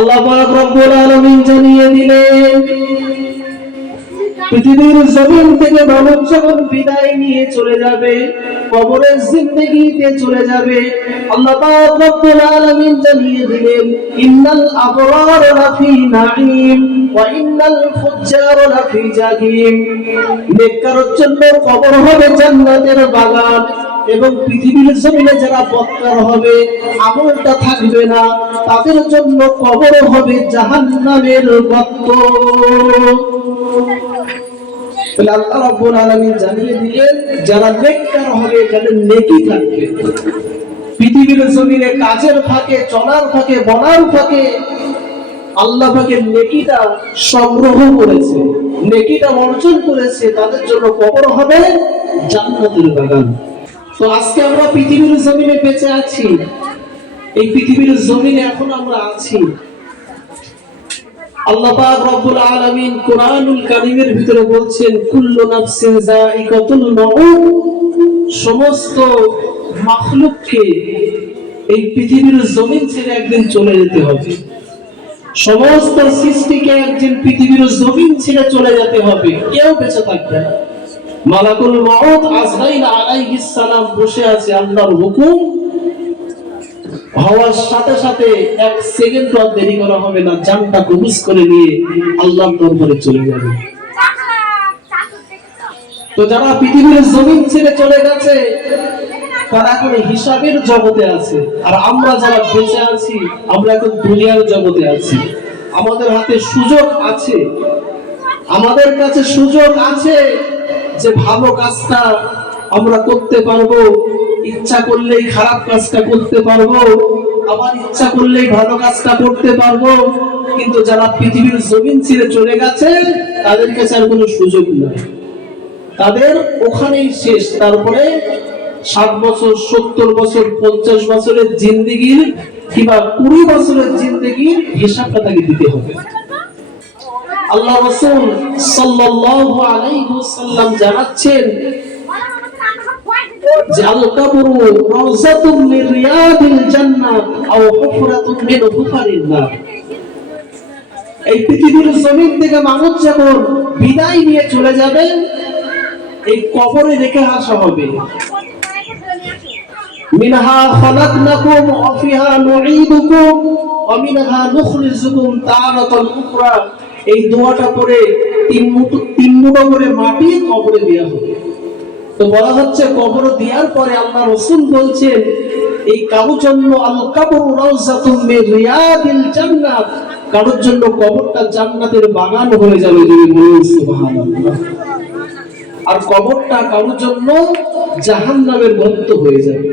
আল্লাহ পাক রব্বুল আলামিন জানিয়ে দিলেন পৃথিবীর জমিন থেকে মানব যখন বিদায় নিয়ে চলে যাবে, কবরের জিন্দেগিতে চলে যাবে, আল্লাহ পাক রব্বুল আলামিন জানিয়ে দিলেন ইন্নাল আবরার লাফি নাঈম ওয়া ইন্নাল ফুজ্জার লাফি জাহিম। নেককারের জন্য কবর হবে জান্নাতের বাগান, এবং পৃথিবীর জমিনে যারা বদকার হবে, আমলটা থাকবে না, তাদের জন্য কবর হবে জাহান্নামের গর্ত। তাহলে আল্লাহ রাব্বুল আলামিন জানিয়ে দিলেন যারা নেককার হবে তাদের নেকি থাকবে। পৃথিবীর জমিনে কাজের ফাঁকে, চলার ফাঁকে, বলার ফাঁকে আল্লাহ পাকের নেকিটা সংগ্রহ করেছে, নেকিটা অর্জন করেছে, তাদের জন্য কবর হবে জান্নাতের বাগান। তো আজকে আমরা পৃথিবীর জমিনে বেঁচে আছি, এই পৃথিবীর জমিনে এখন আমরা আছি। আল্লাহ পাক রব্বুল আলামিন কোরআনুল কারীমের ভিতরে বলছেন কুল্লু নাফসিন যায়িকাতুল মাউত, সমস্ত মাখলুককে এই পৃথিবীর জমিন ছেড়ে একদিন চলে যেতে হবে। সমস্ত সৃষ্টিকে একদিন পৃথিবীর জমিন ছেড়ে চলে যেতে হবে, কেউ বেঁচে থাকবে না। মালাকুল মউত আজরাইল আলাইহিস সালাম বসে আছে, আল্লাহর হুকুম হওয়ার সাথে সাথে এক সেকেন্ড দেরি করা হবে না, জানটা কবজ করে নিয়ে আল্লাহর দরবারে চলে যাবে। তো যারা পৃথিবীর জমিন ছেড়ে চলে গেছে তারা এখন হিসাবের জগতে আছে, আর আমরা যারা বেঁচে আছি আমরা এখন দুনিয়ার জগতে আছি। আমাদের হাতে সুযোগ আছে, আমাদের কাছে সুযোগ আছে যে ভালো কাজটা আমরা করতে পারবো, ইচ্ছা করলেই খারাপ কাজটা করতে পারবো, আবার ইচ্ছা করলেই ভালো কাজটা করতে পারবো। কিন্তু যারা পৃথিবীর জমিন ছেড়ে চলে গেছে তাদের কাছে আর কোনো সুযোগ নাই, তাদের ওখানেই শেষ। তারপরে 60 বছর, 70 বছর, 50 বছরের জিন্দেগির কিংবা 20 বছরের জিন্দেগির হিসাবটা তাকে দিতে হবে। আল্লাহ রাসূল সাল্লাল্লাহু আলাইহি ওয়াসাল্লাম জানাচ্ছেন যে আল কবরু রাওযাতুম মিন রিয়াদিল জান্নাহ আও হুফরাতুম মিন হুফারিন নার। এই পৃথিবীর জমিন থেকে মানুষ যখন বিদায় নিয়ে চলে যাবে, এই কবরে রেখে আসা হবে। মিনহা খালাকনাকুম ওয়া ফিহা নুঈদুকুম ওয়া মিনহা নুখরিজুকুম তারাতান উখরা। এই দোয়াটা পড়ে তিন মুঠো করে মাটি কবরে দেওয়া হবে। তো বলা হচ্ছে কবর দেওয়ার পরে আল্লাহ রাসূল বলছেন এই কারোর জন্য আল কবরু রাওযাতুম মিন রিয়াদিল জান্নাহ, কারোর জন্য কবরটা জান্নাতের বাগান হয়ে যাবে। যদি বলেন সুবহানাল্লাহ। আর কবরটা কারোর জন্য জাহান্নামের গর্ত হয়ে যাবে।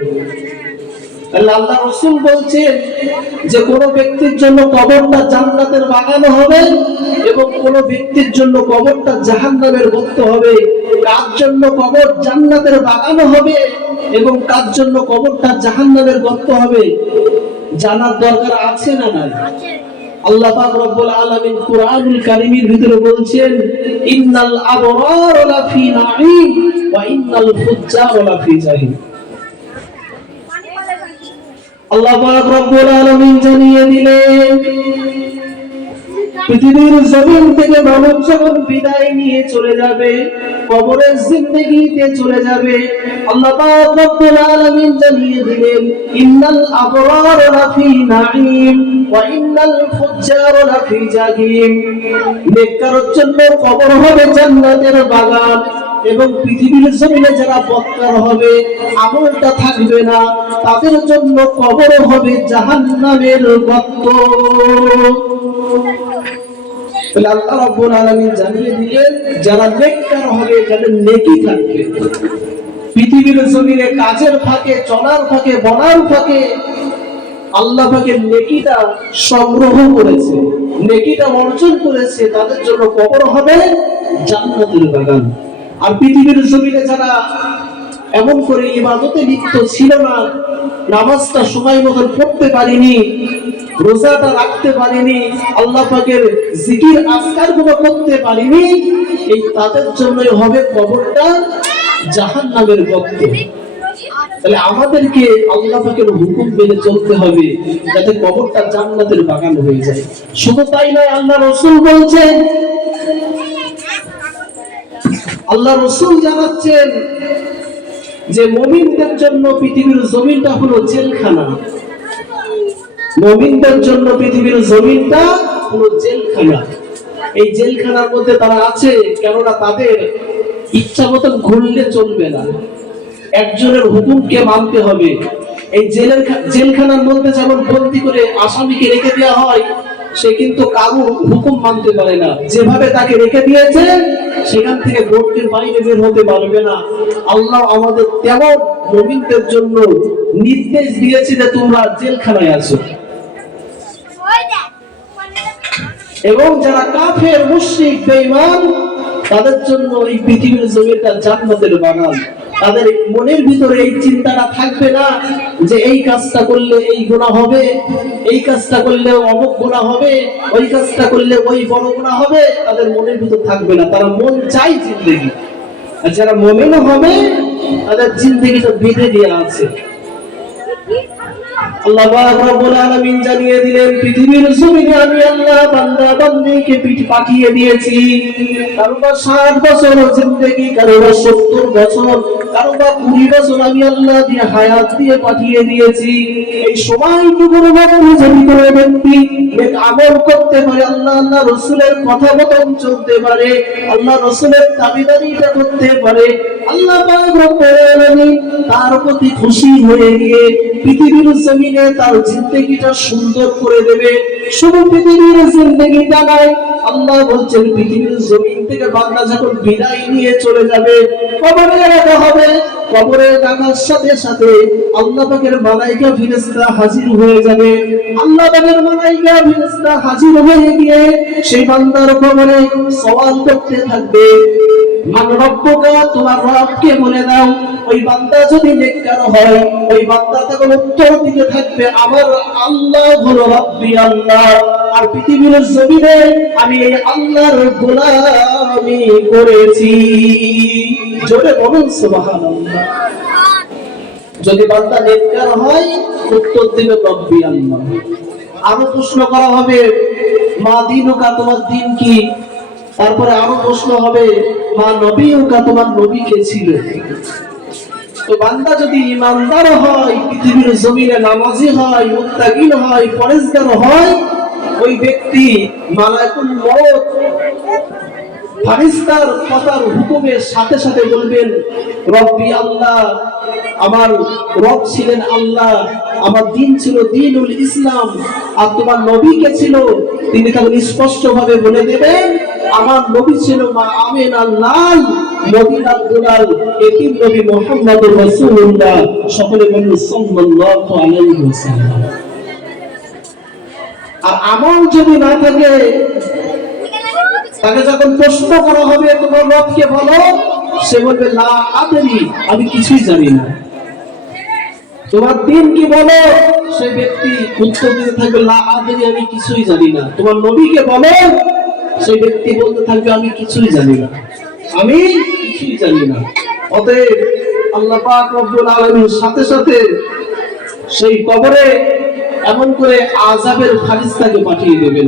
আল্লাহ রাসূল বলছেন যে কোন ব্যক্তির জন্য কবরটা জান্নাতের বাগান হবে এবং কোন ব্যক্তির জন্য কবরটা জাহান্নামের গর্ত হবে। কার জন্য কবর জান্নাতের বাগান হবে এবং কার জন্য কবরটা জাহান্নামের গর্ত হবে জানার দরকার আছে না নাই? আল্লাহ পাক রব্বুল আলামিন কোরআনুল কারীমের ভিতরে বলছেন ইন্নাল আবরার লাফি নাঈম ওয়া ইন্নাল ফুজ্জার লাফি জাহিম। আল্লাহ পাক রব্বুল আলামিন জানিয়ে দিলেন পৃথিবীর জমিন থেকে মানব যখন বিদায় নিয়ে চলে যাবে, কবরের জিন্দেগিতে চলে যাবে, আল্লাহ পাক রব্বুল আলামিন জানিয়ে দিলেন ইন্নাল আবরার লাফি নাঈম ওয়া ইন্নাল ফুজ্জার লাফি জাহিম। নেককারের জন্য কবর হবে জান্নাতের বাগান, এবং পৃথিবীর জমিনে যারা বদকার হবে, আমলটা থাকবে না, তাদের জন্য কবর হবে জাহান্নামের গর্ত। তাহলে আল্লাহ রাব্বুল আলামিন জানিয়ে দিলেন যারা নেককার হবে তাদের নেকি থাকবে। পৃথিবীর জমিনে কাজের ফাঁকে, চলার ফাঁকে, বলার ফাঁকে আল্লাহ পাকের নেকিটা সংগ্রহ করেছে, নেকিটা অর্জন করেছে, তাদের জন্য কবর হবে জান্নাতের বাগান। আর পৃথিবীর জমিনে যারা এমন করে ইবাদতে লিপ্ত ছিল না, নামাজটা সময় মতো পড়তে পারিনি, রোজাটা রাখতে পারিনি, আল্লাহ পাকের জিকির আজকার গুলো করতে পারিনি, এই তাদের জন্যই হবে কবরটা জাহান্নামের গর্ত। তাহলে আমাদেরকে আল্লাহ পাকের হুকুম মেনে চলতে হবে যাতে কবরটা জান্নাতের বাগান হয়ে যায়। শুধু তাই নয়, আল্লাহ রাসূল বলছেন, আল্লাহ রাসূল জানাচ্ছেন যে মুমিনদের জন্য পৃথিবীর জমিনটা হলো জেলখানা। মুমিনদের জন্য পৃথিবীর জমিনটা হলো জেলখানা। এই জেলখানার মধ্যে তারা আছে, কেননা তাদের ইচ্ছা মতন ঘুরলে চলবে না, একজনের হুকুমকে মানতে হবে। এই জেলখানার মধ্যে যেমন বন্দী করে আসামিকে রেখে দেওয়া হয়, সে কিন্তু কারো হুকুম মানতে পারে না, যেভাবে তাকে রেখে দিয়েছে সেখান থেকে গর্তের বাইরে বের হতে পারবে না। আল্লাহ আমাদের তেমন মুমিনদের জন্য নির্দেশ দিয়েছে যে তোমরা জেলখানায় আছো। এবং যারা কাফের, মুশরিক, বেঈমান, তাদের জন্য এই পৃথিবীর জমিটা জান্নাতের বাগান। তাদের মনের ভিতরে এই চিন্তাটা থাকবে না যে এই কাজটা করলে এই গুনাহ হবে, এই কাজটা করলে অমুক গুনাহ হবে, ওই কাজটা করলে ওই বড় গুনাহ হবে। তাদের মনের ভিতর থাকবে না, তারা মন চাই জিন্দেগি। আর যারা মুমিন হবে তাদের জিন্দেগিটা বেঁধে দেওয়া আছে। আল্লাহ পাক রব্বুল আলামিন জানিয়ে দিলেন, পৃথিবীর জমিনে আমি আল্লাহ বান্দা বান্দীকে পাঠিয়ে দিয়েছি। কারোবা 60 বছর জিন্দেগি, কারোবা 70 বছর, কারোবা 20 বছর আমি আল্লাহ দিয়ে হায়াত দিয়ে পাঠিয়ে দিয়েছি। এই সময়টুকুর মধ্যে যদি কোনো ব্যক্তি নেক আমল করতে পারে, আল্লাহ রাসূলের কথা মতন চলতে পারে, আল্লাহ রাসূলের দাবিদারিটা করতে পারে, আল্লাহ পাক রব্বুল আলামিন তার প্রতি খুশি হয়ে গিয়ে পৃথিবীর জমিনে তার জিন্দেগিটা সুন্দর করে দেবে। শুধু পৃথিবীর জিন্দেগিটা নয়, আল্লাহ বলছেন পৃথিবীর জমিন থেকে বান্দা যখন বিদায় নিয়ে চলে যাবে, কবরে রাখা হবে, কবরে রাখার সাথে সাথে আল্লাহ পাকের মালায়েকা ফেরেশতা হাজির হয়ে যাবে। আল্লাহ পাকের মালায়েকা ফেরেশতা হাজির হয়ে গিয়ে সেই বান্দার কবরে সওয়াল করতে থাকবে, মান রব্বুকা, তোমার রবকে বলে দাও। ওই বান্দা যদি নেককার হয়, ওই বান্দা তখন উত্তর দিতে থাকবে, আমার আল্লাহ হলো রব্বি আল্লাহ, আর পৃথিবীর জমিনে আমি এই আল্লাহর গোলামি করেছি। জোরে বলুন সুবহানাল্লাহ। যদি বান্দা নেককার হয়, উত্তর দিবে রব্বি আল্লাহ। আরো প্রশ্ন করা হবে, মা দিনুকা, তোমার দিন কি? তারপরে আরো প্রশ্ন হবে, মা নবীউকা, তোমার নবী কে ছিল? তো বান্দা যদি ইমানদার হয়, পৃথিবীর জমিনে নামাজি হয়, মুত্তাকিন হয়, পরেজগার হয়, ওই ব্যক্তি মালাকুল মউত ফারিস্তার কথার হুকুমের সাথে সাথে বলবেন, রব্বি আল্লাহ, আমার রব ছিলেন আল্লাহ, আমার দিন ছিল দ্বীনুল ইসলাম, আর তোমার নবী কে ছিল? তিনি তখন স্পষ্ট ভাবে বলে দেবেন, আমার নবী ছিল মা আমিনার লাল, মদিনার দুলাল, এতিম নবী মুহাম্মদুর রাসূলুল্লাহ। সকলে বলুন সাল্লাল্লাহু আলাইহি ওয়াসাল্লাম। আর আমল যদি না থাকে, তাকে যখন প্রশ্ন করা হবে তোমার রবকে বলো, সে বলবে লা আদরি, আমি কিছুই জানি না। তোমার দিন কি বলো, সেই ব্যক্তি উত্তর দিতে থাকবে লা আদরি, আমি কিছুই জানি না। তোমার নবীকে বলো, সেই ব্যক্তি বলতে থাকবে আমি কিছুই জানি না, আমি কিছুই জানি না। অতএব আল্লাহ পাক রব্বুল আলামিন সাথে সাথে সেই কবরে এমন করে আযাবের ফারিস্তাকে পাঠিয়ে দেবেন।